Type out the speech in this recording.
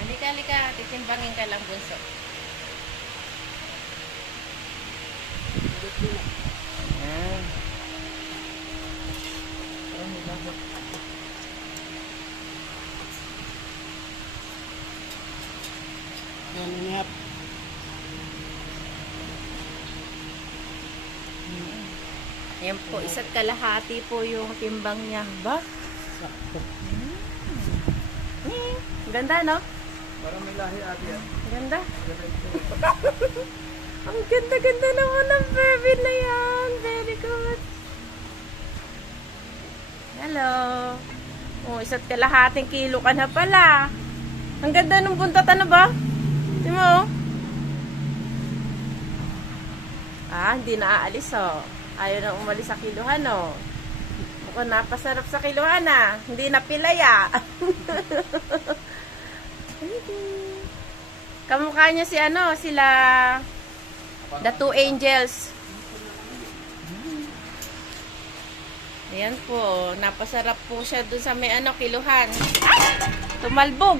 Halika, halika. Titimbangin ka lang, bunso. Ah. Yan, inihap. Ayan po, isa't kalahati po yung timbang niya. Ba? Sakto. Ganda, no? Parang may lahi ate yan. Ganda. Ang ganda-ganda naman ng baby na yan. Very good. Hello. Oh, isa't kalahating kilo ka na pala. Ang ganda ng buntot, ano ba? Di mo? oh. Ah, hindi na aalis, oh. Ayaw na umalis sa kiluhan, oh. Ako, napasarap sa kiluhan, ah. Hindi na pilaya. Kamukha niya si ano, sila The Two Angels. Ayan po, napasarap po siya dun sa may ano, kiluhan. Tumalbog!